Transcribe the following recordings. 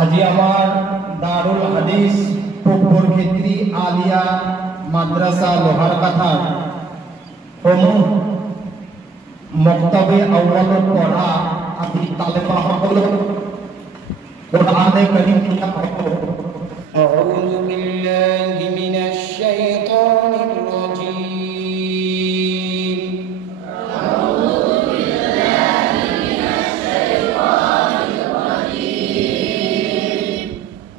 আজি আমার দারুল হাদিস পূর্বর ক্ষেত্রী আলিয়া মাদ্রাসা লোহার কাঠার সমূহ মক্তবে আউয়ালত পড়া আমি তালেবা হল কোরআনে কারীম নিয়ে পড়ব। আউযু বিল্লাহি মিনাশ শাইতানির রাজীম। আউযু বিল্লাহি মিনাশ শাইতানির রাজীম।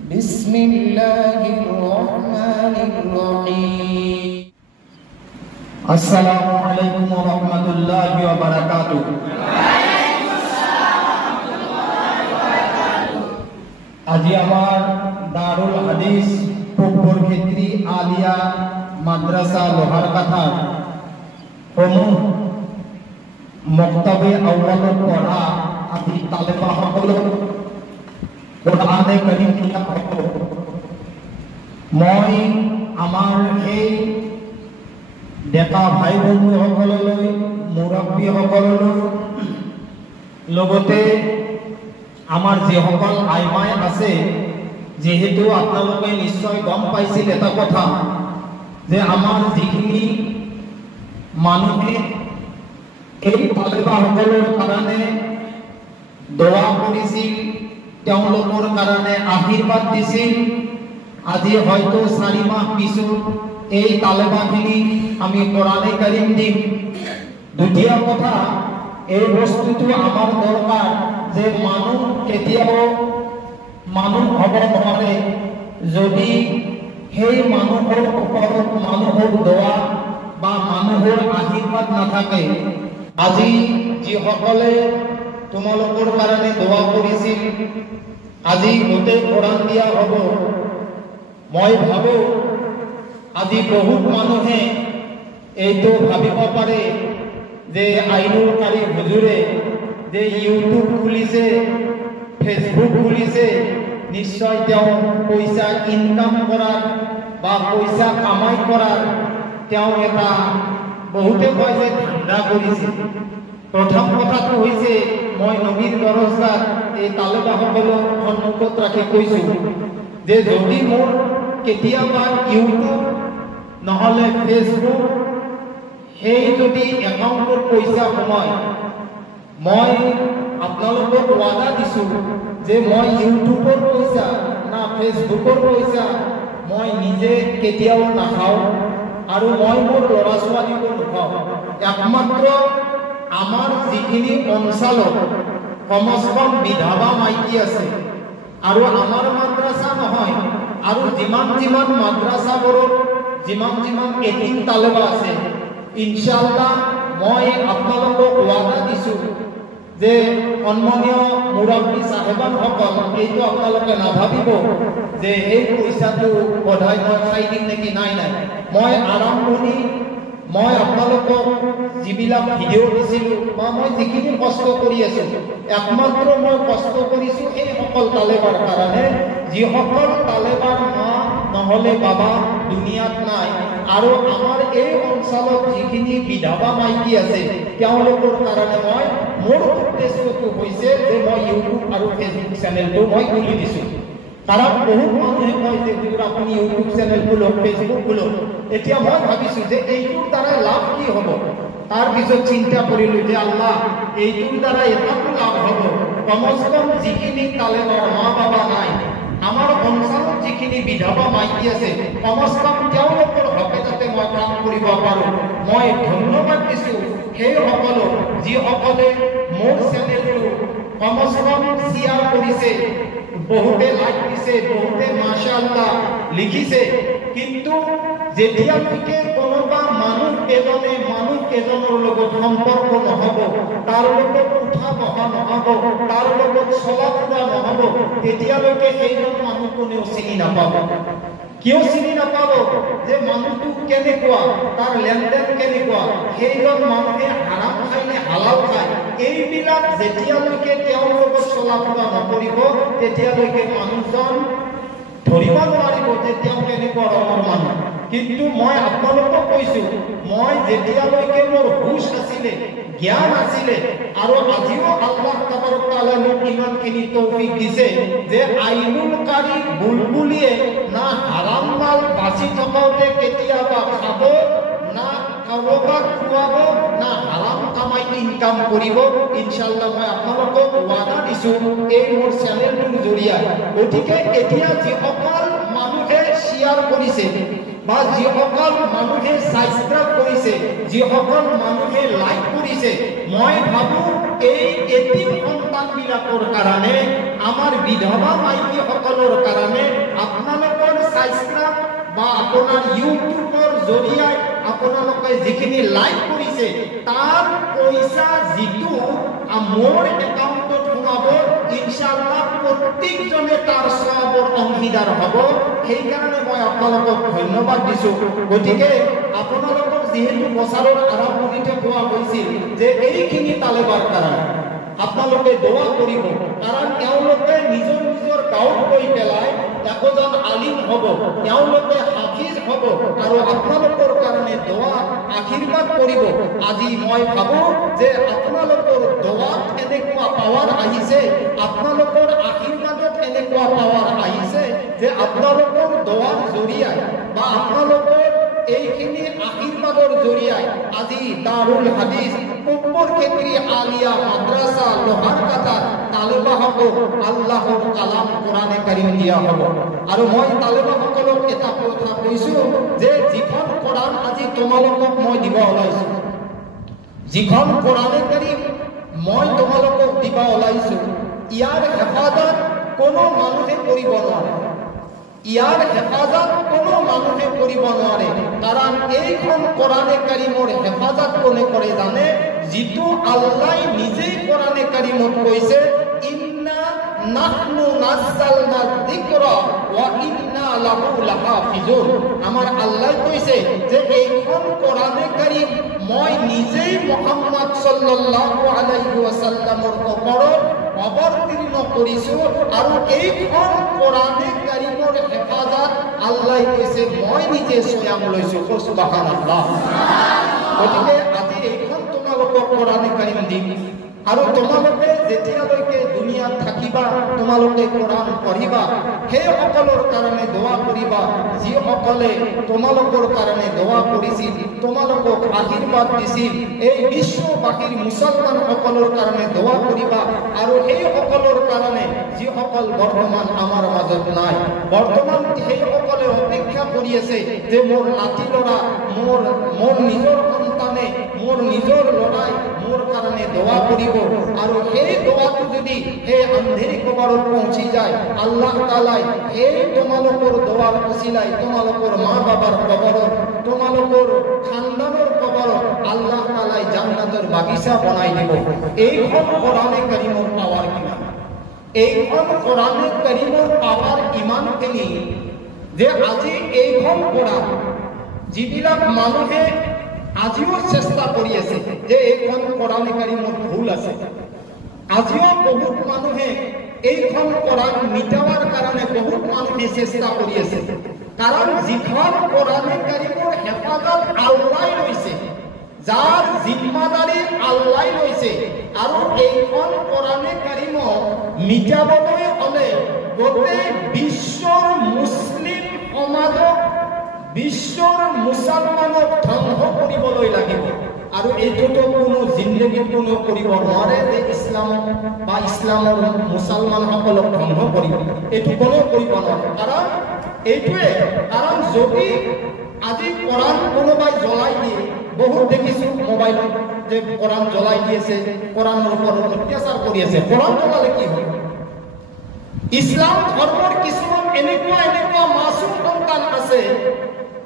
বিসমিল্লাহির রহমানির রহিম। আসসালামু আলাইকুম ওয়া রাহমাতুল্লাহি ওয়া বারাকাতুহু। আজি আমার দারুল হাদিস পূর্বর ক্ষেত্রী আলিয়া মাদ্রাসা লোহার কাঠার সমূহ মক্তবে আউয়ালত পড়া আমি তালেবা হল কোরআনে কারীম নিয়ে পড়ব। মই আমার এই ডেকা ভাই বন্ধুসকললৈ মুৰব্বীসকললৈ লগতে আমাৰ যিসকল আইমাই আছে, যেহেতু আপোনালোকে নিশ্চয় গম পাইছিল এটা কথা যে আমাৰ যিখিনি মানুহে এই তালেবাসকলৰ কাৰণে দোৱা কৰিছিল, তেওঁলোকৰ কাৰণে আশীৰ্বাদ দিছিল, আজি হয়তো 4 মাহ পিছত এই তালেবাখিনি আমি কোরআনে কারীম দিম। দ্বিতীয় কথা, এই বস্তুটো আমার দরকার যে মানুষ কেতিয়াও মানুষ হব নোৱাৰে যদি সেই মানুহৰ ওপৰত মানুহৰ দোৱা বা মানুহৰ আশীৰ্বাদ নাথাকে। আজি যিসকলে তোমালোকৰ কাৰণে দোৱা কৰিছিল, আজি গোটেই কোরআন দিয়া হ'ব। মই ভাবো আজি বহুত মানুহে এইটো ভাবিব পাৰে যে আইনুল কাৰী হুজুৰে যে ইউটিউব খুলিছে, ফেচবুক খুলিছে, নিশ্চয় তেওঁ পইচা ইনকাম কৰাৰ বা পইচা কামাই কৰাৰ তেওঁ এটা বহুতে কয় যে ধান্দা কৰিছে। প্ৰথম কথাটো হৈছে মই নবীৰ দৰজত এই তালেবাসকলক সন্মুখত ৰাখি কৈছো যে যদি মোৰ কেতিয়াবা ইউটিউব নহলে ফেসবুক সেই যদি একাউন্টত পইচা সোমায়, মই আপোনালোকক ওয়াদা দিছো যে মই ইউটিউবৰ পইচা না ফেসবুকৰ পইচা মই নিজে কেতিয়াও নাখাওঁ আৰু মই মোৰ ল'ৰা ছোৱালীকো নোখাওঁ। একমাত্ৰ আমাৰ যিখিনি অঞ্চলত কমচকম বিধৱা মাইকী আছে আৰু আমাৰ মাদ্ৰাসা নহয় আৰু যিমান মাদ্ৰাসাবোৰৰ যিমান এতিম তালেবা আছে, ইনশাআল্লাহ মই আপোনালোকক ওয়াদা দিছো যে সন্মানীয় মুৰব্বী সাহেবানসকল, এইটো আপোনালোকে নাভাবিব যে এই পইচাটো সদায় মই খাই দিম নেকি। নাই, মই আৰম্ভণি মই আপোনালোকক যিবিলাক ভিডিঅ' দিছিলোঁ বা মই যিখিনি কষ্ট কৰি আছো, একমাত্ৰ মই কষ্ট কৰিছো এইসকল তালেবাৰ কাৰণে যিসকল তালেবাৰ মা নহলে বাবা দুনিয়াত নাই। আৰু আমাৰ এই অঞ্চলত যিখিনি বিধৱা মাইকী আছে তেওঁলোকৰ কাৰণে মই মোৰ উদ্দেশ্যটো হৈছে যে মই ইউটিউব আৰু ফেচবুক চেনেলটো মই খুলি দিছো। কাৰণ বহুত মানুহে কয় যে আপুনি ইউটিউব চেনেল খোলক, ফেচবুক খোলক। এতিয়া মই ভাবিছো যে এইটোৰ দ্বাৰা লাভ কি হ'ব। তাৰ পিছত চিন্তা কৰিলো যে আল্লাহ, এইটোৰ দ্বাৰা এটাটো লাভ হ'ব, কমচকম যিখিনি তালেবাৰ মা বাবা নাই, আমাৰ অঞ্চলত যিখিনি বিধৱা মাইকী আছে, কমচকম তেওঁলোকৰ হকে যাতে মই কাম কৰিব পাৰো। মই ধন্যবাদ দিছো সেইসকলক যিসকলে মোৰ চেনেলটো কমচকম শ্বেয়াৰ কৰিছে, বহুতে লাইক দিছে, বহুতে মাশাআল্লাহ লিখিছে। কিন্তু যেতিয়ালৈকে কোনোবা মানুহ এজনৰ লগত সম্পৰ্ক নহব, তাৰ লগত উঠা বহা নহব, তাৰ লগত চলা ফুৰা নহব, তেতিয়ালৈকে সেইজন মানুহ কোনেও চিনি নাপাব। কিয় চিনি নাপাব? যে মানুহটো কেনেকুৱা, তাৰ লেনদেন কেনেকুৱা, সেইজন মানুহে হাৰাম খায় নে হালাল খায়, এইবিলাক যেতিয়ালৈকে তেওঁৰ লগত চলা ফুৰা নকৰিব তেতিয়ালৈকে মানুহজন ধৰিব নোৱাৰিব যে তেওঁ কেনেকুৱা ৰঙৰ মানুহ। কিন্তু মই আপোনালোকক কৈছো, মই যেতিয়ালৈকে মোৰ হুশ আছিলে, জ্ঞান আছিলে, আৰু আজিও আল্লাহ তাবাৰক তাআলাই মোক ইমানখিনি তৌফিক দিছে যে আইনুল কাৰী বুলবুলিয়ে না হাৰাম মাল বাচি থকাতে কেতিয়াবা খাব, না কাৰোবাক খুৱাব, না হাৰাম কামাই ইনকাম কৰিব। ইনশাআল্লাহ মই আপোনালোকক ৱাদা দিছো এই মোৰ চেনেলটোৰ জৰিয়তে। গতিকে এতিয়া যিসকল মানুহে শ্বেয়াৰ কৰিছে বা যিসকল মানুহে ছাবস্ক্ৰাইব কৰিছে, যিসকল মানুহে লাইক কৰিছে, মই ভাবো এই এতিম সন্তানবিলাকৰ কাৰণে, আমাৰ বিধৱা মাইকীসকলৰ কাৰণে আপোনালোকৰ ছাবস্ক্ৰাইব বা আপোনাৰ ইউটিউবৰ জৰিয়তে আপোনালোকে যিখিনি লাইক কৰিছে তাৰ পইচা যিটো মোৰ একাউণ্টত সোমাব, ইনশাআল্লাহ প্ৰত্যেকজনে তাৰ সওয়াবৰ অংশীদাৰ হ'ব। সেইকাৰণে মই আপোনালোকক ধন্যবাদ দিছো। গতিকে আপোনালোকক যিহেতু বছৰৰ আৰম্ভণিতে কোৱা হৈছিল যে এইখিনি তালেবাৰ কাৰণে আপোনালোকে দোয়া কৰিব, কাৰণ তেওঁলোকে নিজৰ নিজৰ গাঁৱত গৈ পেলাই একজন আলিম হ'ব, তেওঁলোকে হাফিজ হ'ব, আৰু আপোনালোকৰ কাৰণে দোয়া আশীৰ্বাদ কৰিব। আজি মই ভাবো যে আপোনালোকৰ দোয়াত এনেকুৱা পাৱাৰ আহিছে, আপোনালোকৰ আশীৰ্বাদত এনেকুৱা পাৱাৰ আহিছে যে আপোনালোকৰ দোয়াৰ জৰিয়তে বা আপোনালোকৰ এইখিনি আশীৰ্বাদৰ জৰিয়তে আজি দাৰুল হাদিস, উম্মুল কেন্দ্ৰী আলিয়া মাদ্ৰাসা লোহাৰকাটা তালেবাসকলক আল্লাহৰ কালাম কোৰআনে কাৰীম দিয়া হ'ব। আৰু মই তালেবাসকলক এটা কথা কৈছো যে যিখন কোরআন আজি তোমালোকক মই দিব ওলাইছো, যিখন কোরআনে কারীম মই তোমালোকক দিব ওলাইছো, ইয়াৰ হেফাজত কোনো মানুহে কৰিব নোৱাৰে, ইয়াৰ হেফাজত কোনো মানুহে কৰিব নোৱাৰে। কাৰণ এইখন কোৰআনে কাৰীমৰ হেফাজত কোনে কৰে জানে? যিটো আল্লাহ নিজেই কোৰআনে কাৰীমত কৈছে, ইন্না নাহনু নাযালনা যিকৰা ওয়া ইন্না লাহু লাহাফিজুন। আমাৰ আল্লাহ কৈছে যে এইখন কোৰআনে কাৰীম মই নিজেই মুহাম্মদ সাল্লাল্লাহু আলাইহি ওয়াসাল্লামৰ ওপৰত অৱতীৰ্ণ কৰিছো, আৰু এইখন কোৰআনে কাৰীমৰ হেফাজত আল্লাহ কৈছে মই নিজে স্বয়ং লৈছো। সুবহানাল্লাহ। গতিকে আজি এইখন তোমালোকক কোরআনে কারীম দিম, আৰু তোমালোকে যেতিয়ালৈকে দুনিয়াত থাকিবা তোমালোকে কোৰআন পঢ়িবা, সেইসকলৰ কাৰণে দোয়া কৰিবা যিসকলে তোমালোকৰ কাৰণে দোয়া কৰিছিল, তোমালোকক আশীৰ্বাদ দিছিল। এই বিশ্ববাসীৰ মুছলমানসকলৰ কাৰণে দোয়া কৰিবা, আৰু সেইসকলৰ কাৰণে যিসকল বৰ্তমান আমাৰ মাজত নাই, বৰ্তমান সেইসকলে অপেক্ষা কৰি আছে যে মোৰ নাতি ল'ৰা, মোৰ নিজৰ সন্তানে, মোৰ নিজৰ ল'ৰাই মোৰ কাৰণে দোয়া কৰিব, আৰু সেই দোয়াটো যদি সেই আন্ধেৰি কবৰত পৌঁছি যায়, আল্লাহ তাআলাই এই তোমালোকৰ দোয়াৰ উছিলাই তোমালোকৰ মা বাবাৰ কবৰত, তোমালোকৰ খানদানৰ কবৰত আল্লাহ তাআলাই জান্নাতৰ বাগিচা বনাই দিব। এইখন কোৰআনে কাৰীমৰ পাৱাৰ কিমান, এইখন কোৰআনে কাৰীমৰ পাৱাৰ ইমানখিনি যে আজি এইখন কোৰআন যিবিলাক মানুহে আজিও চেষ্টা কৰি আছে যে এইখন কোৰআনে কাৰীমৰ ভুল আছে, আজিও বহুত মানুহে এইখন কোৰআন মিটাৱাৰ কাৰণে বহুত মানুহে চেষ্টা কৰি আছে। কাৰণ যিখন কোৰআনে কাৰীমৰ হেফাজত আল্লাহ লৈছে, যাৰ জিম্মাদাৰী আল্লাহ লৈছে, আৰু এইখন কোৰআনে কাৰীমক মিটাবলৈ হলে গোটেই বিশ্বৰ মুছলিম সমাজক, বিশ্বৰ মুছলমানক ধ্বংস কৰিবলৈ লাগিব। আৰু এইটোতো কোনো জিন্দগীত কোনো কৰিব নোৱাৰে যে ইছলামক বা ইছলামৰ মুছলমানসকলক ধ্বংস কৰিব, এইটো কোনো কৰিব নোৱাৰে। কাৰণ এইটোৱে, কাৰণ যদি আজি কোরআন কোনোবাই জ্বলাই দিয়ে, বহুত দেখিছো মোবাইলত যে কোরআন জ্বলাই দিয়েছে, কোৰআনৰ ওপৰত অত্যাচাৰ কৰি আছে। কোৰআন জ্বলালে কি হয়? ইছলাম ধৰ্মৰ কিছুমান এনেকুৱা এনেকুৱা মাসুম সন্তান আছে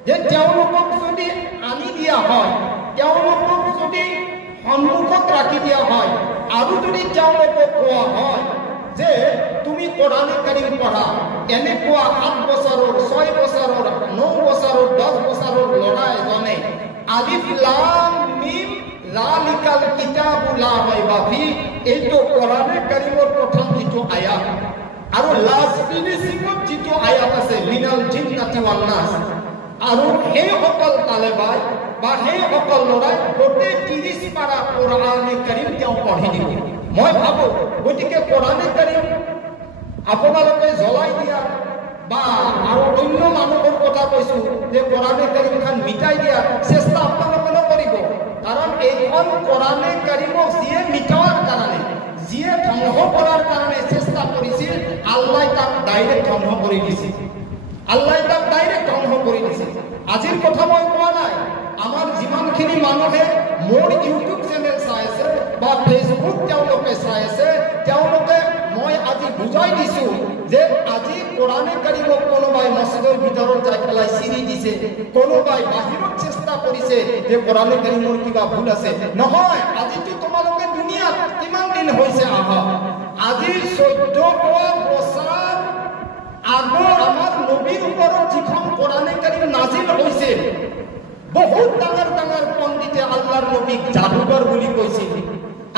যে তেওঁলোকক যদি আনি দিয়া হয়, তেওঁলোকক যদি সন্মুখত ৰাখি দিয়া হয়, আৰু যদি তেওঁলোকক কোৱা হয় যে তুমি কোৰআনে কাৰীম পঢ়া, এনেকুৱা 7 বছৰৰ, 6 বছৰৰ, 9 বছৰৰ, 10 বছৰৰ ল'ৰা এজনে আলিফ লাম মিম যালিকাল কিতাবু লা ৰাইবা ফি, এইটো কোৰআনে কাৰীমৰ প্ৰথম যিটো আয়াত, আৰু লাষ্ট ফিনিশিঙত যিটো আয়াত আছে মিনাল জিন্নাতি ওয়ান নাস, আৰু সেইসকল তালেবাই বা সেইসকল ল'ৰাই গোটেই 30 পাৰা কোৰাণে কাৰিম তেওঁ পঢ়ি দিব। মই ভাবো গতিকে কোৰাণে কাৰিম আপোনালোকে জ্বলাই দিয়া বা আৰু অন্য মানুহৰ কথা কৈছো যে কোৰাণে কাৰিমখন মিটাই দিয়া চেষ্টা আপোনালোকে নকৰিব। কাৰণ এইখন কোৰাণে কাৰিমক যিয়ে মিটাৱাৰ কাৰণে, যিয়ে ধ্বংস কৰাৰ কাৰণে চেষ্টা কৰিছিল, আল্লাহ তাক ডাইৰেক্ট ধ্বংস কৰি দিছিল। আল্লাহ তাক ডাইৰেক্ট ধ্বংস কৰি দিছিল। আজিৰ কথা মই কোৱা নাই। আমাৰ যিমানখিনি মানুহে মোৰ ইউটিউব চেনেল চাই আছে বা ফেচবুক তেওঁলোকে চাই আছে, তেওঁলোকে মই আজি বুজাই দিছো যে আজি কোৰাণে কাৰিমক কোনোবাই মছজিদৰ ভিতৰত যাই পেলাই চিৰি দিছে, কোনোবাই বাহিৰত চেষ্টা কৰিছে যে কোৰাণে কাৰিমৰ কিবা ভুল আছে। নহয়, আজিতো তোমালোকে দুনিয়াত কিমান দিন হৈছে আহা, আজি 14 বছৰ আগৰ আমাৰ নবীৰ ওপৰত যিখন কোৰাণে কাৰিম নাজিল হৈছিল, বহুত ডাঙৰ ডাঙৰ পণ্ডিতে আল্লাহৰ নবীক জাদুকৰ বুলি কৈছিল,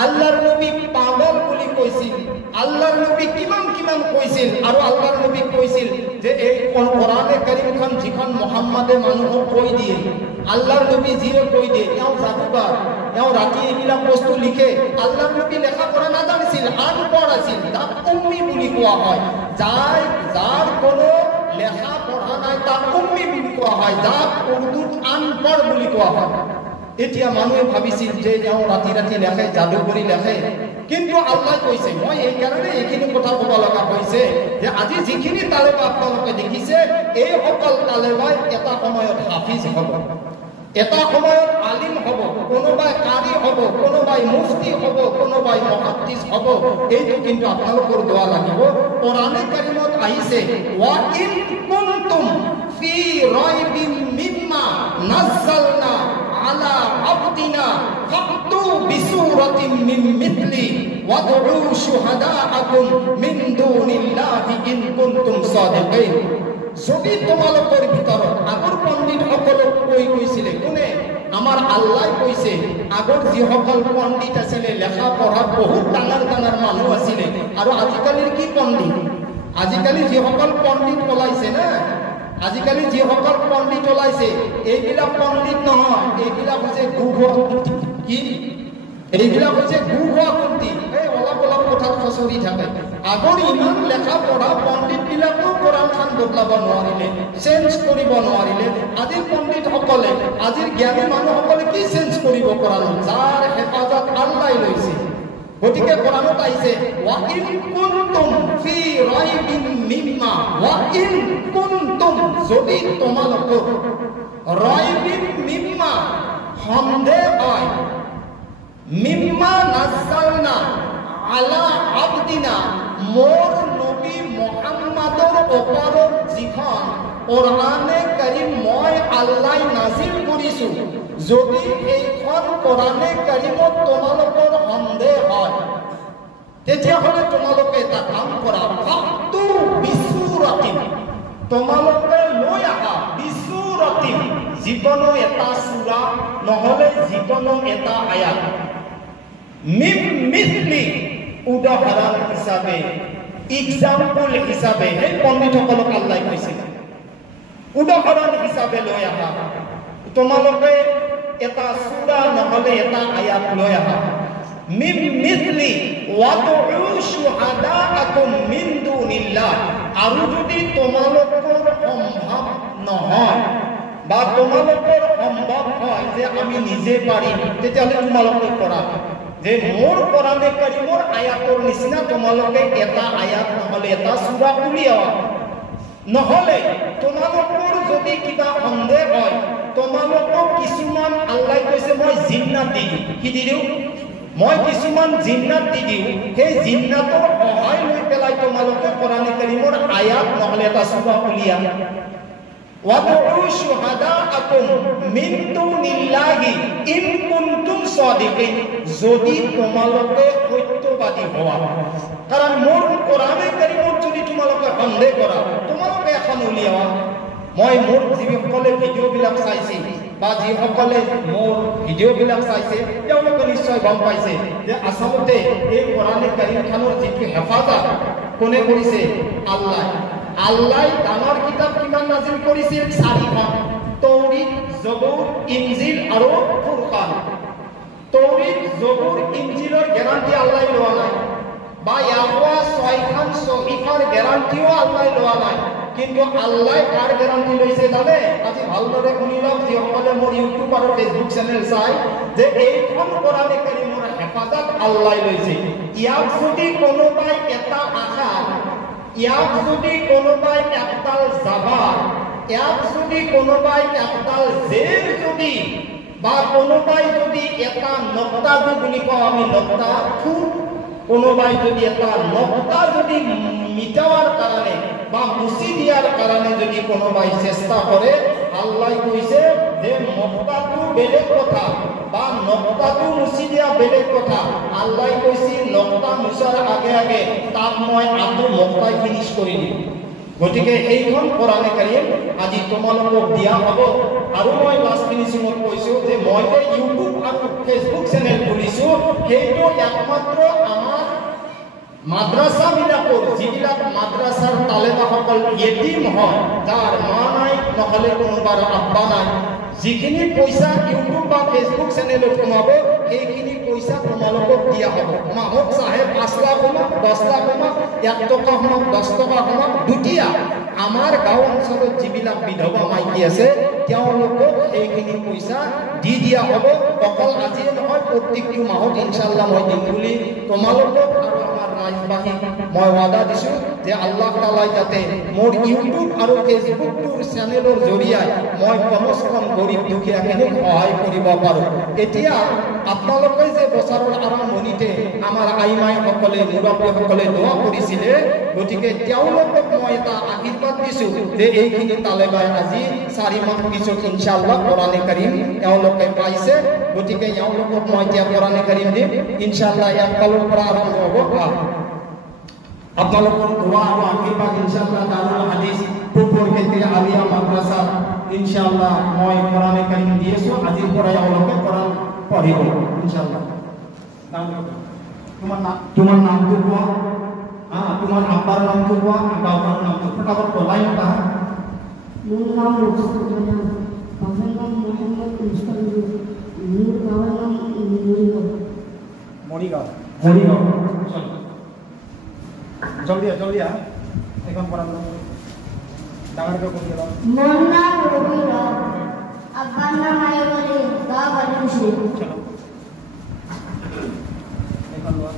আল্লাহৰ নবীক পাগল বুলি কৈছিল, আল্লাহৰ নবী কিমান কিমান কৈছিল। আৰু আল্লাহৰ নবীক কৈছিল যে এই কোৰাণে কাৰিমখন যিখন মুহাম্মাদে মানুহক কৈ দিয়ে, আল্লাহৰ নবী যিয়ে কৈ দিয়ে, তেওঁ জাদুকৰ, তেওঁ ৰাতি এইবিলাক বস্তু লিখে। আল্লাহৰ নবী লেখা পঢ়া নাজানিছিল, আনপঢ় আছিল, তাক উম্মি বুলি কোৱা হয়। যাৰ কোনো লেখা পঢ়া নাই তাক উম্মি বুলি কোৱা হয়, যাক উৰ্দুত আনপঢ় বুলি কোৱা হয়। এতিয়া মানুহে ভাবিছিল যে তেওঁ ৰাতি ৰাতি লেখে, যাদু কৰি লেখে। কিন্তু আল্লাহ কৈছে, মই এইকাৰণে এইখিনি কথা ক'ব লগা হৈছে যে আজি যিখিনি তালেবা আপোনালোকে দেখিছে, এইসকল তালেবাই এটা সময়ত হাফিজ হ'ব, এটা সময়ত আলিম হ'ব, কোনোবাই কাৰি হ'ব, কোনোবাই মুফতি হ'ব, কোনোবাই মুহাদ্দিছ হ'ব। এইটো কিন্তু আপোনালোকৰ দোৱা লাগিব। কোৰাণে কাৰিমত আহিছে ওয়া ইন কুনতুম ফি রাইবিন মিম্মা নাযালনা আলা আবদিনা ফাতু বিসূরাতিন মিন মিথলি ওয়াদউ শুহাদাআকুম মিন দুনিল্লাহি ইন কুনতুম সাদিকিন। যদি তোমালোকৰ ভিতৰত আগৰ পণ্ডিতসকলক কৈ কৈছিলে, কোনে? আমাৰ আল্লাহ কৈছে। আগৰ যিসকল পণ্ডিত আছিলে, লেখা পঢ়া বহুত ডাঙৰ ডাঙৰ মানুহ আছিলে। আৰু আজিকালিৰ কি পণ্ডিত? আজিকালি যিসকল পণ্ডিত ওলাইছে না, আজিকালি যিসকল পণ্ডিত ওলাইছে, এইবিলাক পণ্ডিত নহয়, এইবিলাক হৈছে কি? এইবিলাক হৈছে কুন্তি। এই অলপ অলপ কথাত ফচৰি থাকে। আগৰ ইমান লেখা পঢ়া পণ্ডিত বিলাকো কোৰাণখন বদলাব নোৱাৰিলে, চেঞ্জ কৰিব নোৱাৰিলে। আজিৰ পণ্ডিতসকলে, আজিৰ জ্ঞানী মানুহসকলে কি চেঞ্জ কৰিব কোৰাণত? যাৰ হেফাজত আল্লাহ লৈছে। গতিকে কোৰাণত আহিছে ওয়া ইন কুনতুম ফি ৰাইবিন মিম্মা, ওয়া ইন কুনতুম, যদি তোমালোকৰ ৰাইবিন মিম্মা সন্দেহ হয়, মিম্মা নাযালনা আলা আবদিনা, মোৰ নবী মুহাম্মাদৰ ওপৰত যিখন কোৰাণে কাৰিম মই আল্লাহ নাজিল কৰিছো, যদি এইখন কোৰাণে কাৰিমত তোমালোকৰ সন্দেহ হয়, তেতিয়াহ'লে তোমালোকে এটা কাম কৰা, ফাতু বিসূৰাতিন, তোমালোকে লৈ আহা বিসূৰাতিন, যিকোনো এটা সূৰা নহলে যিকোনো এটা আয়াত, মিন মিথলি, উদাহৰণ হিচাপে, এক্সাম্পল হিচাপে। সেই পণ্ডিতসকলক আল্লাহ কৈছিল উদাহৰণ হিচাপে লৈ আহা, তোমালোকে এটা সূৰা নহলে এটা আয়াত লৈ আহা। মিন মিথলি ওয়াদউ শুহাদাআকুম মিন দুনিল্লাহ, আৰু যদি তোমালোকৰ সম্ভৱ নহয় বা তোমালোকৰ সম্ভৱ হয় যে আমি নিজে পাৰিম, তেতিয়াহ'লে তোমালোকে কৰা যে মোৰ কোৰাণে কাৰিমৰ আয়াতৰ নিচিনা তোমালোকে এটা আয়াত নহলে এটা সূৰা উলিয়াও। নহলে তোমালোকৰ যদি কিবা সন্দেহ হয়, তোমালোকক কিছুমান আল্লাহ কৈছে মই জিন্নাত দি দিওঁ। কি দি দিওঁ? মই কিছুমান জিন্নাত দি দিওঁ। সেই জিন্নাতৰ সহায় লৈ পেলাই তোমালোকে কোৰাণে কাৰিমৰ আয়াত নহলে এটা সূৰা উলিয়া। ওয়াদউ শুহাদাআকুম মিন দুনিল্লাহি ইন কুনতুম সাদিকিন, যদি তোমালোকে সত্যবাদী হোৱা। কাৰণ মোৰ কোৰাণে কাৰিমত যদি তোমালোকে সন্দেহ কৰা, তোমালোকে এখন উলিয়াৱা। মই মোৰ যিসকলে ভিডিঅ'বিলাক চাইছে বা যিসকলে মোৰ ভিডিঅ'বিলাক চাইছে, তেওঁলোকে নিশ্চয় গম পাইছে যে আচলতে এই কোৰাণে কাৰিমখনৰ যিটো হেফাজত কোনে কৰিছে? আল্লাহ। আল্লাহ ডাঙৰ কিতাপ কিমান নাজিল কৰিছিল? 4খন। তৌৰীত, জবুৰ, ইঞ্জিল আৰু ফুৰকান। তৌৰীত, জবুৰ, ইঞ্জিলৰ গেৰাণ্টি আল্লাহ লোৱা নাই, বা ইয়াৰ 6খন সহিফাৰ গেৰাণ্টিও আল্লাহ লোৱা নাই। কিন্তু আল্লাহ কাৰ গেৰাণ্টি লৈছে জানে? আজি ভালদৰে শুনি লওক যিসকলে মোৰ ইউটিউব আৰু ফেচবুক চেনেল চাই, যে এইখন কোৰাণে কাৰিমৰ হেফাজত আল্লাহ লৈছে। ইয়াক যদি কোনোবাই এটা আশা, ইয়াক যদি কোনোবাই একডাল জাবাৰ, ইয়াক যদি কোনোবাই একডাল জেৰ যদি, বা কোনোবাই যদি এটা নক্তা বুলি কওঁ আমি, নক্তা ফুট, কোনোবাই যদি এটা নক্তা যদি মিটাওয়ার কারণে বা মুছি দিয়ার কারণে যদি কোনোবাই চেষ্টা করে, আল্লাহ কইছে যে নক্তাটো বেলেগ কথা বা নক্তাটো মুছি দিয়া বেলেগ কথা। আল্লাহ কইছে নক্তা মুছার আগে আগে তাক মই আকৌ নক্তাই ফিনিশ কৰি দিম। গতিকে এইখন কোৰাণে কাৰিম আজি তোমালোকক দিয়া হ'ব। আৰু মই লাষ্ট ফিনিচিঙত কৈছোঁ যে মই যে ইউটিউব আৰু ফেচবুক চেনেল খুলিছোঁ, সেইটো একমাত্ৰ আমাৰ মাদ্ৰাসাবিলাকৰ, যিবিলাক মাদ্ৰাসাৰ তালেবাসকল য়েতিম হয়, যাৰ মা নাই নহ'লে কোনোবাৰ আব্বা নাই, যিখিনি পইচা ইউটিউব বা ফেচবুক চেনেলত সোমাব, সেইখিনি পইচা তোমালোকক দিয়া হ'ব। মাহত চাহে 5 লাখ সোমাক, 10 লাখ সোমাক, 1 টকা সোমাক, 10 টকা সোমাক, দুটীয়া আমাৰ গাঁও অঞ্চলত যিবিলাক বিধৱা মাইকী আছে, তেওঁলোকক সেইখিনি পইচা দি দিয়া হ'ব। অকল আজিয়ে নহয়, প্ৰত্যেকটো মাহত ইনশাআল্লাহ মই দিম বুলি তোমালোকক আৰু আমাৰ ৰাইজবাসীক মই ৱাদা দিছোঁ যে আল্লাহ তাআলাই যাতে মোৰ ইউটিউব আৰু ফেচবুকটোৰ চেনেলৰ জৰিয়াই মই কমচে কম গৰীব দুখীয়াখিনিক সহায় কৰিব পাৰোঁ। এতিয়া আপোনালোকে যে বছৰৰ আৰম্ভণিতে আমাৰ আইমাইসকলে, মুৰব্বীসকলে দোৱা কৰিছিলে, গতিকে তেওঁলোকক মই এটা আশীৰ্বাদ দিছোঁ যে এইখিনি তালেবাই আজি 4 মাহ পিছত ইনশাআল্লাহ কোৰাণে কাৰিম তেওঁলোকে পাইছে। গতিকে এওঁলোকক মই এতিয়া কোৰাণে কাৰিম দিম ইনশাআল্লাহ। একফালৰ পৰা আৰম্ভ হ'ব। আপোনালোকৰ দোৱা আৰু আশীৰ্বাদ ইনশাআল্লাহ দাৰুল হাদিছ পূবৰ ক্ষেত্ৰে আলিয়া মাদ্ৰাসা ইনশাআল্লাহ মই কোৰাণে কাৰিম দি আছোঁ। আজিৰ পৰাই এওঁলোকে কোৰাণ পঢ়িব ইনশাআল্লাহ। তোমাৰ নামটো কোৱা, তোমাৰ আব্বাৰ নামটো কোৱা, বাবাৰ নামটো ফটাফট বলাই না। মোৰ নাম মুস্তাফিজুৰ, বাবাৰ নাম মোহাম্মদ মুস্তাফিজুৰ, মোৰ গাঁৱৰ নাম মৰিগাঁও। মৰিগাঁও। জলদি এখন পড়ান ডাঙৰকে বলি দাও। মোৰ নাম ৰবিৰা, আব্বাৰ নাম আইবলি, গাঁও বালিশি। চলো এখন বল।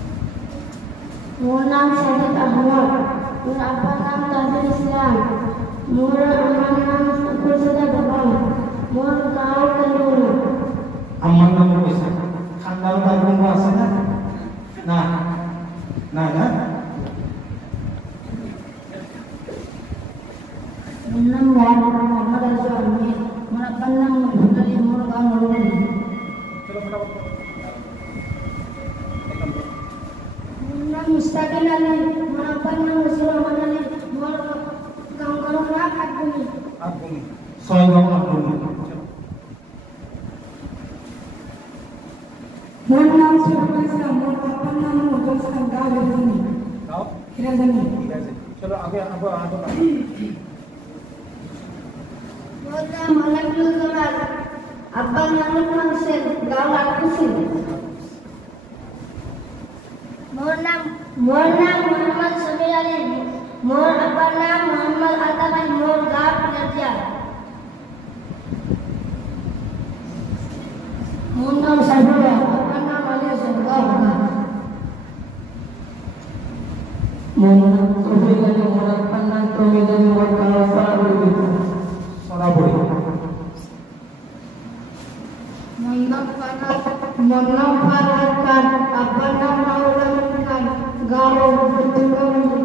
মোৰ নাম সাজিদ আহমদ, মোৰ আব্বাৰ নাম তাজুল ইসলাম, মোৰ আমাৰ নাম খুৰশিদা বেগম, মোৰ গাঁও কালুনা। আমাৰ নাম কইছে খানদান তাৰ কোনো আছে না? না না না। মোৰ নাম মোহাম্মদ আজম, মোৰ আব্বাৰ নাম মুফতালি, মোৰ গাঁও নলবাৰী। চলো ফটাফট এখন বল। মোৰ নাম মুস্তাকিল আলী, মোৰ আব্বাৰ নাম ৰসুল ৰহমান আলী, মোৰ গাঁৱৰ নাম আটগুনি। আটগুনি 6 গাঁও আটগুনি। চলো। মোৰ নাম সুৰমা ইসলাম, মোৰ আব্বাৰ নাম মুজাফফৰ ইসলাম, গাঁও হিৰাজানি। গাঁও হিৰাজানি। চলো আগে আগে মোৰ নাম মালাকুল জামাল, আব্বাৰ নাম লুকমান হোসেন, গাঁও লালকুচি। মোৰ নাম মোহাম্মদ সমীৰ আলী, মোৰ আব্বাৰ নাম মোহাম্মদ আতাব আলী, মোৰ গাঁও পিলাতিয়া। মোৰ নাম সাইফুল্লাহ, আব্বাৰ নাম আলী হোসেন, গাঁও ঢাকা। মোৰ নাম তৌফিক আলী, মোৰ আব্বাৰ নাম তৌহিদ আলী, মোৰ গাঁও সৰাবড়ি। সৰাবড়ি। মোৰ নাম ফাৰহাদ খান, আব্বাৰ নাম মাওলানা খান, গাঁও দুৰ্গা মন্দিৰ।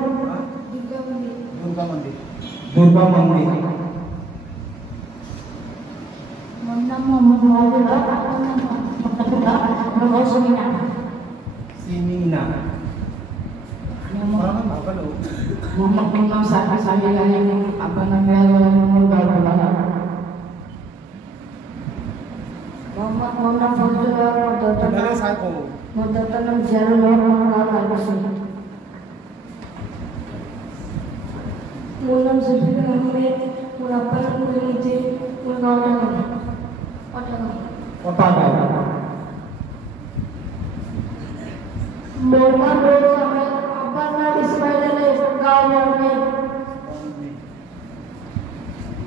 দুৰ্গা মন্দিৰ। মোৰ নাম মোহাম্মদ মহাবুল হক, আব্বার নাম মোহাম্মদ সমিনা। সিমিনা। মোহাম্মদ নাম সাফি সামিল আলী, আব্বার নাম মেয়াজুল গাঁও ঢাকা। মোহাম্মদ নাম ফজলুল হক, মোৰ দেউতাৰ নাম জিয়াৰুল হক, গাঁও লালকুচি। মোৰ নাম জুলফিকাৰ আহমেদ, মোৰ আব্বাৰ নাম কলিমুদ্দিন মোৰ গাঁৱৰ নাম Otaga. মোৰ নাম ৰৌজ আহমেদ আব্বাৰ নাম ইছমাইল আলী গাঁও বৰমে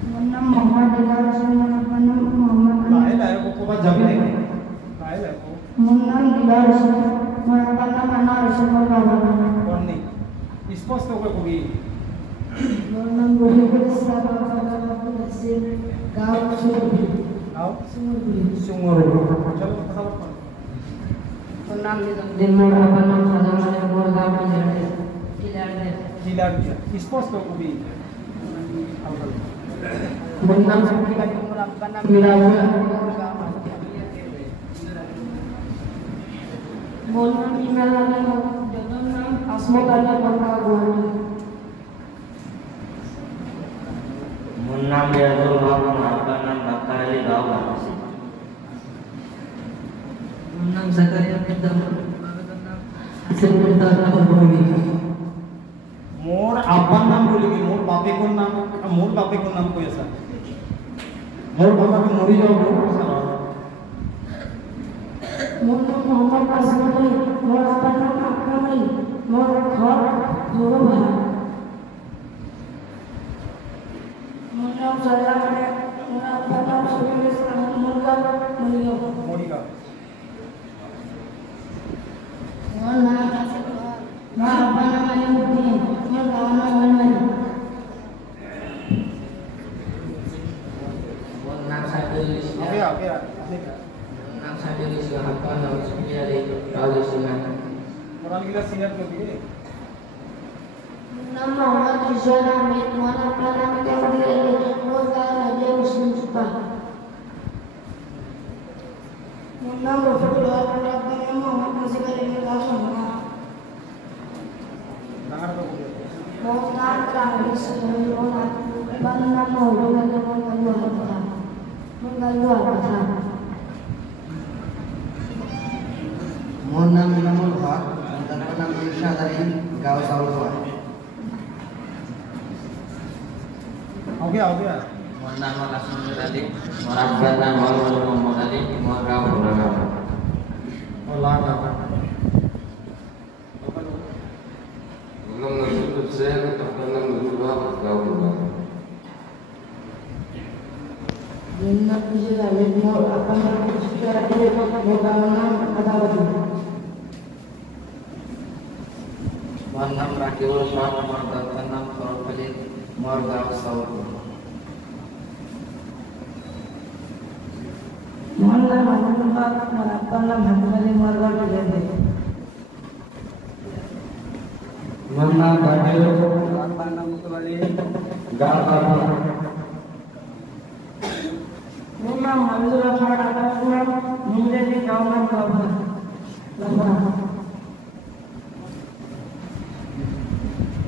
মোৰ নাম মোহাম্মদ দিলাৰ হোসেন মোৰ আব্বাৰ নাম Muhammad Lain lah, aku kuat jamin ni. Lain lah aku. মোৰ নাম দিলাৰ হোসেন মোৰ আব্বাৰ নাম আনাৰ হোসেন মোৰ গাঁৱৰ নাম Kau ni. Ispos tu aku pergi. মোৰ নাম বহিবুল ইছলাম আব্দুল হাসিন গাঁও সুমুৰগুড়ি Kau? সুমুৰগুড়ি Sungguh. Chalo, pasal apa? মোৰ নাম নিজামুদ্দিন মোৰ আব্বাৰ নাম সাজান আলী মোৰ গাঁও টিলাৰদে Hilang dia. Ispos tu aku pergi. মোৰ নাম সাকিব আলী মোৰ আব্বাৰ নাম মিৰাজুল মোৰ গাঁও মোৰ নাম ইমাল আলী মোৰ দেউতাৰ নাম আসমত আলী মোৰ গাঁও Guwahati Mun naam Riazul Haq, apan naam Bakar Ali Gaon Bekasi. Mun naam Zakaria Mirza, babakan naam Hasan Mirza Nahurbawi. मोर आब्बार नाम बोलेगी मोर बापे को नाम कोई ऐसा मोर बाबा के मोरी जाओ মোৰ নাম মোহাম্মদ আসমত আলী মোৰ আব্বাৰ নাম আকৰাম আলী মোৰ ঘৰ ধুৰুভা মোৰ নাম জয়া মানে মোৰ আব্বাৰ নাম শফিউল ইছলাম মোৰ গাঁও মৰিগাঁও मोरी का মোৰ নাম মোৰ আব্বাৰ নাম আলিমুদ্দিন মোৰ গাঁৱৰ নাম Monmari Mun naam Saiful Islam. Okay Naam Saiful Islam, apan naam Sufi Ali Gaon Sungai. Quran की सीनियर को दिए মোৰ নাম মোহাম্মদ ৰিজওয়ান আহমেদ মোৰ আব্বাৰ নাম কামৰুল আলী মোৰ গাঁও নাজিয়া মুসলিম সুপা মোৰ নাম ৰফিকুল হক মোৰ আব্বাৰ নাম মোহাম্মদ নাজিব আলী মোৰ গাঁও সোহনা नागर को बोले মোৰ নাম কামৰুল ইছলাম মোৰ আব্বাৰ নাম মহবুব আলী মোৰ গাঁও কথা মোৰ নাম ইমামুল হক মোৰ নাম ইৰশাদ আলী গাঁও Chaulkhowa okay Mun naam Hasan Ali, mun apan naam Muhammad Ali, mun Gaon Bekasi. और लागा Mun naam Nazrul Hussain, apan naam Nazrul Haq, Gaon Bekasi. মোৰ নাম বিজয় আহমেদ মোৰ আব্বাৰ নাম সুফিয়ান আলী মোৰ গাঁৱৰ নাম আদাবাদী Mun naam Rakibul Haq, mun apan naam Farooq Khalid, mun Gaon Saurpur. মোৰ নাম আমিনুল হক মোৰ আব্বাৰ নাম হাবিব আলী মোৰ গাঁও টিলাৰদে मन नाम बाटे आब्बार नाम मुतवाली गाँव का মোৰ নাম হামিদুল ৰহমান আব্বাৰ নাম মুমিন আলী গাঁৱৰ নাম লফরা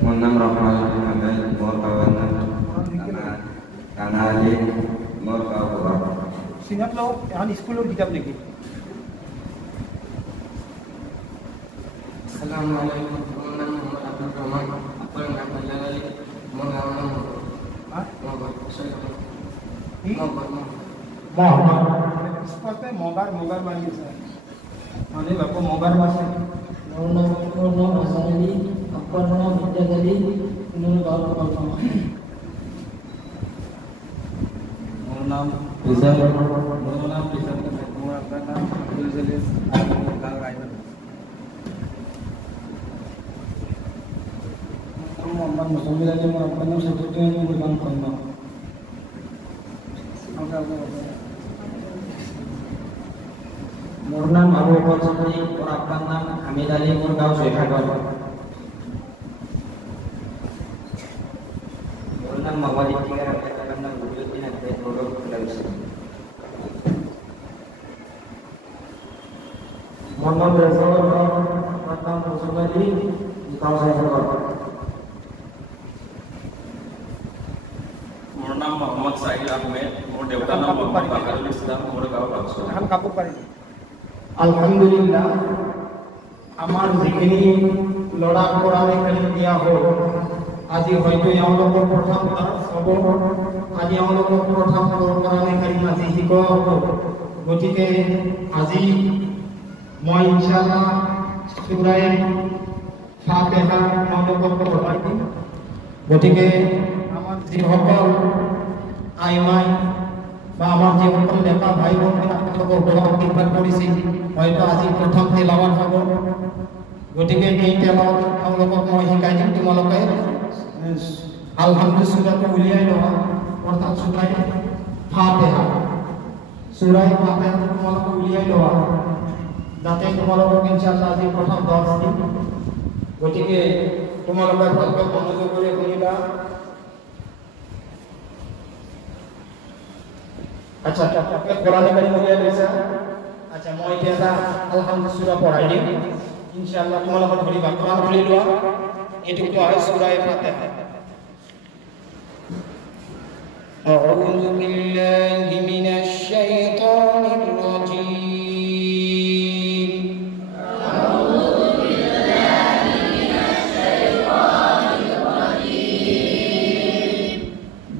Mun naam Rahman Ahmad, mun kawan naam Kana Ali, mun Gaon Bekasi. Senior लोग यहाँ स्कूल और किताब लिखी Assalamualaikum. Mun naam Muhammad Abdul Rahman, apan naam Abdul Ali, mun gaon naam हाँ Mogor. स्पष्ट है मोगार मानी है माने बापू मोगार मासे মোৰ নাম হাসান আলী আব্বাৰ নাম ইমতিয়াজ আলী মোৰ গাঁৱৰ কলকাতা मोर नाम रिजल मोर नाम रिजल मोर आपका नाम अब्दुल जलील गाँव रायगढ़ मोहम्मद मुसम्मिल अली मोर आपका नाम सैफुद्दीन मोर गाँव खन्ना মোৰ নাম আবু বকৰ চৌধুৰী, মোৰ আব্বাৰ নাম হামিদ আলী, মোৰ গাঁও চৈখাগড়। মোৰ নাম মোহাম্মদ ইফতিখাৰ আহমেদ, আব্বাৰ নাম ৰবিউদ্দিন আহমেদ, মোৰ গাঁও ফুলাবিছি। मोर नाम रेजवान हक मोर नाम मुसम्मिल अली गाँव चैखागढ़ मोर नाम मोहम्मद साहिल अहमेद, मोर देवता नाम मोहम्मद बाकारुल इस्लाम, मोर गाँव बाक्सो। এখন কাপোৰ পাৰি আলহামদুলিল্লাহ আমাৰ যিখিনি ল'ৰা পঢ়া লিখা দিয়া হ'ল আজি হয়তো এওঁলোকৰ প্ৰথম ক্লাছ হ'ব, আজি এওঁলোকৰ প্ৰথম কোৰাণে কাৰিম আজি শিকোৱা হ'ব। গতিকে আজি মই ইনশাআল্লাহ সূৰা ফাতিহা এওঁলোকক পঢ়াই দিম। গতিকে আমাৰ যিসকল আইমাই বা আমাৰ যিসকল ডেকা ভাই ভণ্টি আপোনালোকৰ দোৱা আশীৰ্বাদ কৰিছিল, হয়তো আজি প্ৰথম তেলাৱাত হ'ব। গতিকে এই তেলাৱাত তেওঁলোকক মই শিকাই দিম। তোমালোকে আলহামদুলিল্লাহ সূৰাটো উলিয়াই লোৱা, অৰ্থাৎ সূৰাই ফাতিহা, সূৰাই ফাতিহা তোমালোকে উলিয়াই লোৱা, যাতে তোমালোকক ইনশাআল্লাহ আজি প্ৰথম দৰ্শ দিম। গতিকে তোমালোকে ভালকৈ মনোযোগ কৰি শুনিবা। আচ্ছা, কোৰাণে কাৰিম উলিয়াই লৈছা? আচ্ছা, মই এতিয়া এটা আলহামদুলিল্লাহ সূৰা পঢ়াই দিম, ইনশাআল্লাহ তোমালোকে ধৰিবা। কোৰাণ খুলি লোৱা, এইটো কোৱা হয় সূৰাই ফাতিহা। أعوذ بالله من الشيطان الرجيم. أعوذ بالله من الشيطان الرجيم.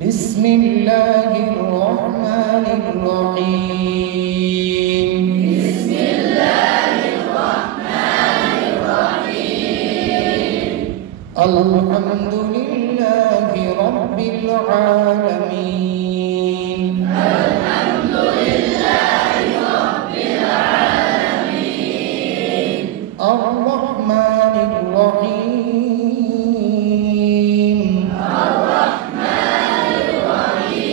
بسم الله الرحمن الرحيم. بسم الله الرحمن الرحيم. الحمد لله رب العالمين. الحمد لله رب العالمين. الرحمن الرحيم. الرحمن الرحيم.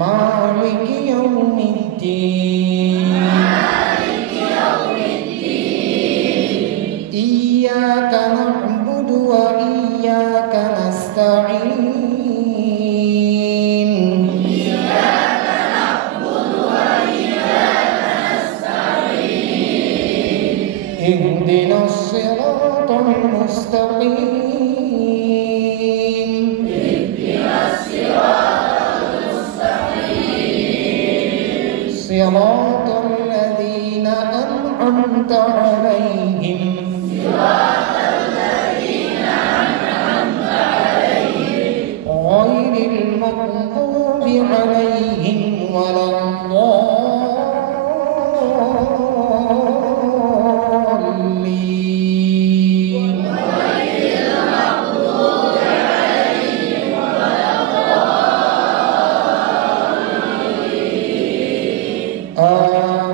مالك يوم الدين. مالك يوم الدين. إياك نعبد وإياك نستعين. إياك نعبد وإياك نستعين. اهدنا الصراط المستقيم. اهدنا الصراط المستقيم. صراط الذين أنعمت عليهم. صراط الذين أنعمت عليهم. غير المغضوب عليهم ولا الضالين. غير المغضوب عليهم ولا الضالين.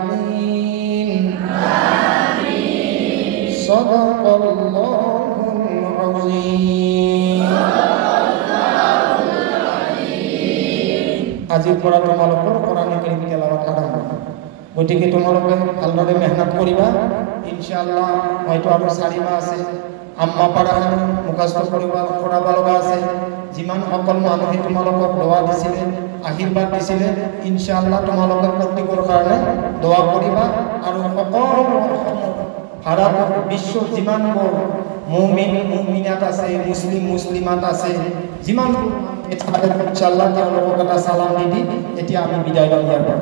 آمين. آمين. صدق الله العظيم. আজিৰ পৰা তোমালোকৰ কোৰাণে কাৰিম তেলাৱাত আৰম্ভ। গতিকে তোমালোকে ভালদৰে মেহনত কৰিবা। ইনশাআল্লাহ হয়তো আৰু 4 মাহ আছে, আম্মা পাৰাখান মুখাস্ত কৰাব লগা আছে। যিমান সকল মানুহে তোমালোকক দোৱা দিছিলে, আশীৰ্বাদ দিছিলে, ইনশাআল্লাহ তোমালোকে প্ৰত্যেকৰ কাৰণে দোৱা কৰিবা। আৰু সকলো ভাৰত বিশ্বৰ যিমানবোৰ মুমিন মুমিনাত আছে, মুছলিম মুছলিমাত আছে, যিমান ইনশাআল্লাহ তেওঁলোকক এটা চালাম দি এতিয়া আমি বিদায় লম ইয়াৰ পৰা।